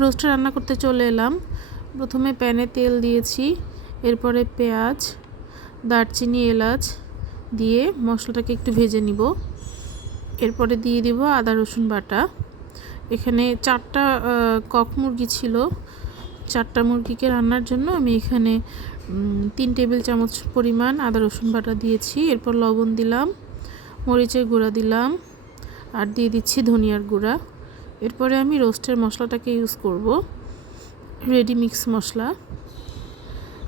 Roast রান্না করতে চলে এলাম। প্রথমে প্যানে তেল দিয়েছি, এরপরে পেঁয়াজ, দারচিনি, এলাচ দিয়ে মশলাটাকে একটু ভেজে নিব। এরপরে দিয়ে দিব আদা, রসুন বাটা। এখানে চারটা কক মুরগি ছিল। চারটা মুরগিকে রান্নার জন্য আমি এখানে তিন টেবিল চামচ পরিমাণ আদা, রসুন বাটা দিয়েছি। এরপর লবণ দিলাম, মরিচের গুঁড়া দিলাম, আর দিয়ে দিচ্ছি ধনিয়ার গুঁড়া। এরপরে আমি রোস্টের মশলাটাকে ইউজ করব। রেডি মিক্স মশলা।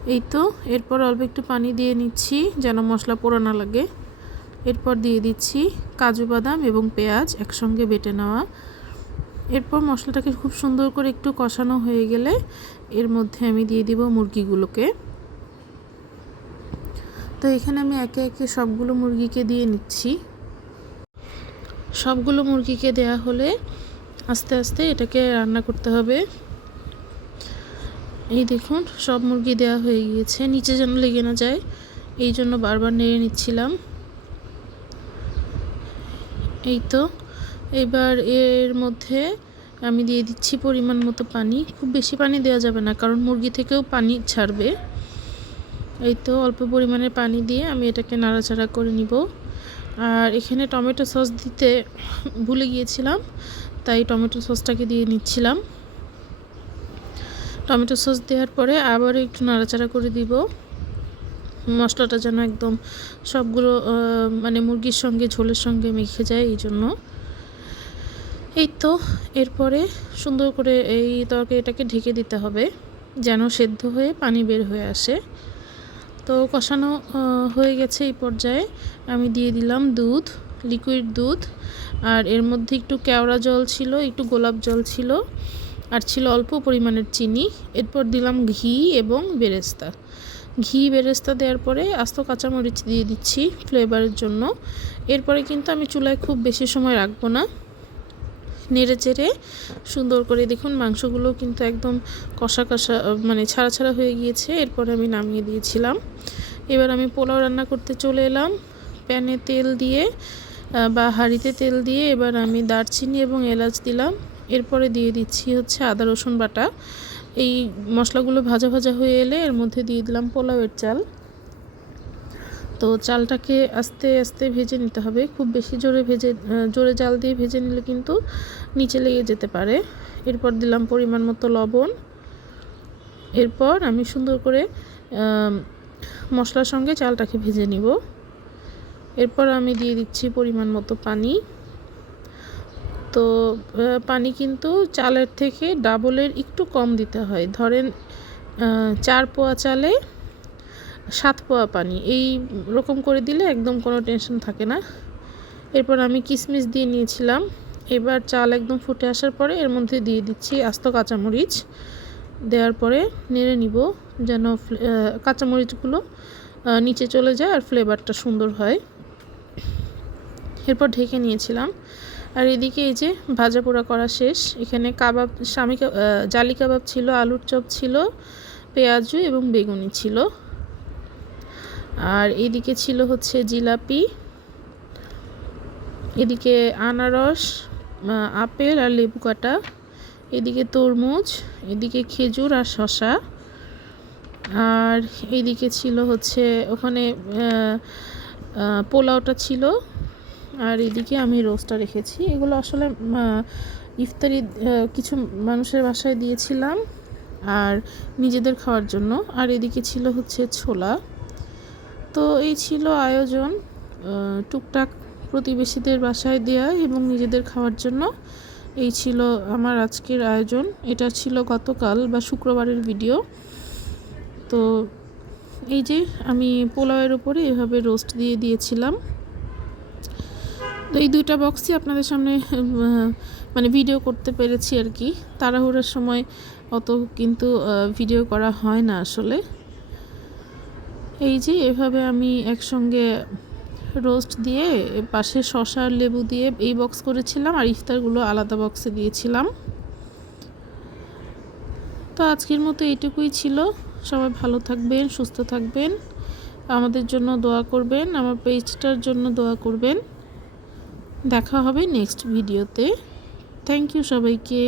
এই তো, এরপর অল্প একটু পানি দিয়ে নিচ্ছি যেন মশলা পোড়া না লাগে। এরপর দিয়ে দিচ্ছি কাজু বাদাম এবং পেঁয়াজ একসঙ্গে বেটে নেওয়া। এরপর মশলাটাকে খুব সুন্দর করে একটু কষানো হয়ে গেলে এর মধ্যে আমি দিয়ে দিব মুরগিগুলোকে। তো এখানে আমি একে একে সবগুলো মুরগিকে দিয়ে নিচ্ছি। সবগুলো মুরগিকে দেয়া হলে আস্তে আস্তে এটাকে রান্না করতে হবে। এই দেখুন, সব মুরগি দেওয়া হয়ে গিয়েছে। নিচে যেন লেগে না যায়, এই জন্য বারবার নেড়ে নিচ্ছিলাম। এই তো, এবার এর মধ্যে আমি দিয়ে দিচ্ছি পরিমাণ মতো পানি। খুব বেশি পানি দেওয়া যাবে না, কারণ মুরগি থেকেও পানি ছাড়বে। এই তো, অল্প পরিমাণে পানি দিয়ে আমি এটাকে নাড়াচাড়া করে নিব। আর এখানে টমেটো সস দিতে ভুলে গিয়েছিলাম। তাই টমেটো সসটাকে দিয়ে নিচ্ছিলাম। টমেটো সস দেওয়ার পরে আবার একটু নাড়াচাড়া করে দিব। মশলাটা যেন একদম সবগুলো মানে মুরগির সঙ্গে, ঝোলের সঙ্গে মেখে যায় এই জন্য। এই তো, এরপরে সুন্দর করে এই তরকারিটাকে ঢেকে দিতে হবে যেন সেদ্ধ হয়ে পানি বের হয়ে আসে। তো কষানো হয়ে গেছে এই পর্যায়ে। আমি দিয়ে দিলাম দুধ। লিকুইড দুধ, আর এর মধ্যে একটু কেওড়া জল ছিল, একটু গোলাপ জল ছিল, আর ছিল অল্প পরিমাণের চিনি। এরপর দিলাম ঘি এবং বেরেস্তা। ঘি, বেরেস্তা দেওয়ার পরে আস্ত কাঁচামরিচ দিয়ে দিচ্ছি ফ্লেভারের জন্য। এরপরে কিন্তু আমি চুলায় খুব বেশি সময় রাখব না। নেড়ে চেড়ে সুন্দর করে দেখুন, মাংসগুলো কিন্তু একদম কষা কষা মানে ছাড়া ছাড়া হয়ে গিয়েছে। এরপরে আমি নামিয়ে দিয়েছিলাম। এবার আমি পোলাও রান্না করতে চলে এলাম। প্যানে তেল দিয়ে বা হাঁড়িতে তেল দিয়ে এবার আমি দারচিনি এবং এলাচ দিলাম। এরপরে দিয়ে দিচ্ছি হচ্ছে আদা, রসুন বাটা। এই মশলাগুলো ভাজা ভাজা হয়ে এলে এর মধ্যে দিয়ে দিলাম পোলাওয়ের চাল। তো চালটাকে আস্তে আস্তে ভেজে নিতে হবে। খুব বেশি জোরে ভেজে জোরে জাল দিয়ে ভেজে নিলে কিন্তু নিচে লেগে যেতে পারে। এরপর দিলাম পরিমাণ মতো লবণ। এরপর আমি সুন্দর করে মশলার সঙ্গে চালটাকে ভেজে নিব। এরপর আমি দিয়ে দিচ্ছি পরিমাণ মতো পানি। তো পানি কিন্তু চালের থেকে ডাবলের একটু কম দিতে হয়। ধরেন চার পোয়া চালে সাত পোয়া পানি। এই রকম করে দিলে একদম কোনো টেনশন থাকে না। এরপর আমি কিশমিশ দিয়ে নিয়েছিলাম। এবার চাল একদম ফুটে আসার পরে এর মধ্যে দিয়ে দিচ্ছি আস্ত কাঁচামরিচ। দেওয়ার পরে নেড়ে নিব যেন কাঁচামরিচগুলো নিচে চলে যায় আর ফ্লেভারটা সুন্দর হয়। এরপর ঢেকে নিয়েছিলাম। আর এদিকে এই যে ভাজা পোড়া করা শেষ। এখানে কাবাব, স্বামী জালি কাবাব ছিল, আলুর চপ ছিল, পেঁয়াজু এবং বেগুনি ছিল। আর এদিকে ছিল হচ্ছে জিলাপি, এদিকে আনারস আপেল আর লেবু কাটা, এদিকে তরমুজ, এদিকে খেজুর আর শশা আর এদিকে ছিল হচ্ছে ওখানে পোলাওটা ছিল। আর এদিকে আমি রোস্টটা রেখেছি। এগুলো আসলে ইফতারি কিছু মানুষের বাসায় দিয়েছিলাম আর নিজেদের খাওয়ার জন্য। আর এদিকে ছিল হচ্ছে ছোলা। তো এই ছিল আয়োজন টুকটাক প্রতিবেশীদের বাসায় দেওয়া এবং নিজেদের খাওয়ার জন্য। এই ছিল আমার আজকের আয়োজন। এটা ছিল গতকাল বা শুক্রবারের ভিডিও। তো এই যে আমি পোলাওয়ের ওপরে এভাবে রোস্ট দিয়ে দিয়েছিলাম। তো এই দুইটা বক্সই আপনাদের সামনে মানে ভিডিও করতে পেরেছি আর কি। তাড়াহুড়ার সময় অত কিন্তু ভিডিও করা হয় না আসলে। এই যে এভাবে আমি একসঙ্গে রোস্ট দিয়ে, পাশে শশা লেবু দিয়ে এই বক্স করেছিলাম আর ইফতারগুলো আলাদা বক্সে দিয়েছিলাম। তো আজকের মতো এইটুকুই ছিল। সবাই ভালো থাকবেন, সুস্থ থাকবেন। আমাদের জন্য দোয়া করবেন, আমার পেজটার জন্য দোয়া করবেন। দেখা হবে নেক্সট ভিডিওতে থ্যাংক ইউ সবাইকে।